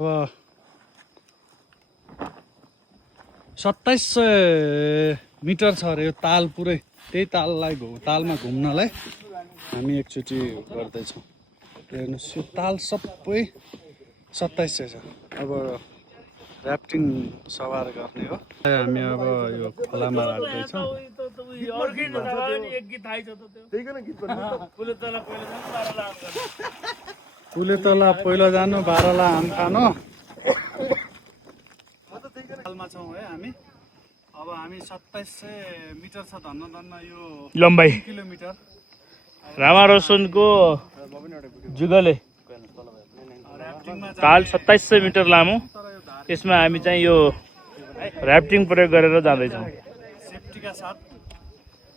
अब 2700 मिटर छ अरे यो ताल पुरै। त्यही तालमा घुम्नलाई हामी एकचोटि गर्दैछौँ। हेर्नुहोस् यो ताल सबै 2700 छ। अब ऱ्याफ्टिङ सवार गर्ने हो। हामी अब यो खोलामा राख्दैछौँ। पुले तल पहिलो जानु, बाह्रला आम खानु। तालमा छौँ है हामी। अब हामी 2700 मिटर छ धन्न यो लम्बाइ। किलोमिटर रामारोसनको जुगले ताल 2700 मिटर लामो। यसमा हामी चाहिँ यो ऱ्याफ्टिङ प्रयोग गरेर जाँदैछौँ। सेफ्टीका साथ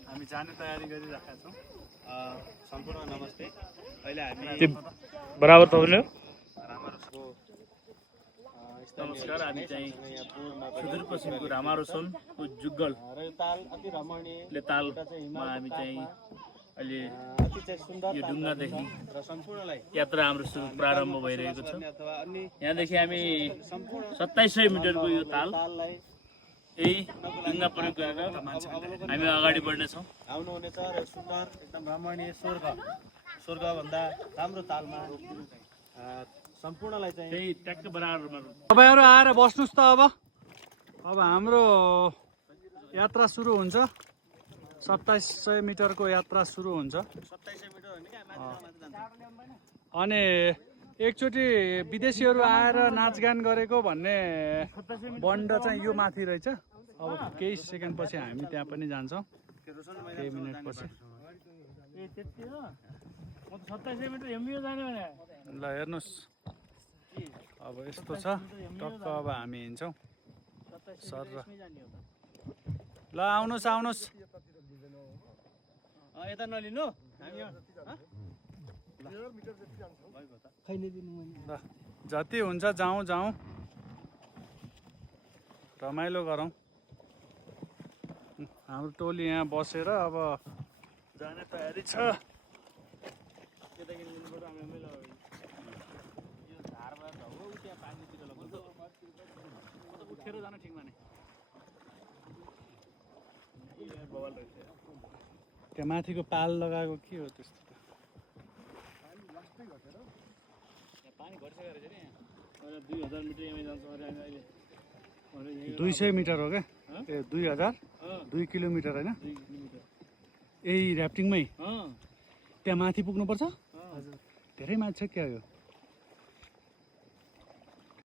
हामी जाने तयारी गरिरहेका छौँ। सम्पूर्ण नमस्ते। अहिले हामी बराबर तपाईँले नमस्कार। हामी चाहिँ सुदूरपश्चिमको रामारोसनको जुगलले तालमा हामी चाहिँ अहिले यो ढुङ्गादेखि यात्रा हाम्रो सुरु प्रारम्भ भइरहेको छ। यहाँदेखि हामी 2700 मिटरको यो ताल यही ढुङ्गा प्रयोग गरेर हामी अगाडि बढ्नेछौँ। आउनुहुनेछ र सुन्दर एकदम रमणीय स्वर्गभन्दा राम्रो तालमा सम्पूर्णलाई चाहिँ त्यही ट्याक्क बराबरमा तपाईँहरू आएर बस्नुहोस् त। अब हाम्रो यात्रा सुरु हुन्छ। 2700 मिटरको यात्रा सुरु हुन्छ। 2700 मिटर हो नि क्या, माथि जान्छ। अनि एकचोटि विदेशीहरू आएर नाचगान गरेको भन्ने बन्ड चाहिँ यो माथि रहेछ। अब केही सेकेन्ड पछि हामी त्यहाँ पनि जान्छौँ। केही मिनट पछि। ल हेर्नुहोस् अब यस्तो छ टक्क। अब हामी हिँड्छौँ सर। ल आउनुहोस्। यता नलिनु ल जति हुन्छ जाउँ रमाइलो गरौँ। हाम्रो टोली यहाँ बसेर अब जाने तयारी छ। उठेर जानु ठिक माने। त्यहाँ माथिको पाल लगाएको के हो त्यस्तो त? पानी घटिसकेको रहेछ नि। 2000 मिटर यमै जान्छ अरे हामी अहिले। 200 मिटर हो क्या? ए 2000 2 किलोमिटर होइन? यही ऱ्याफ्टिङमै त्यहाँ माथि पुग्नुपर्छ? धेरै माथि छ क्या यो?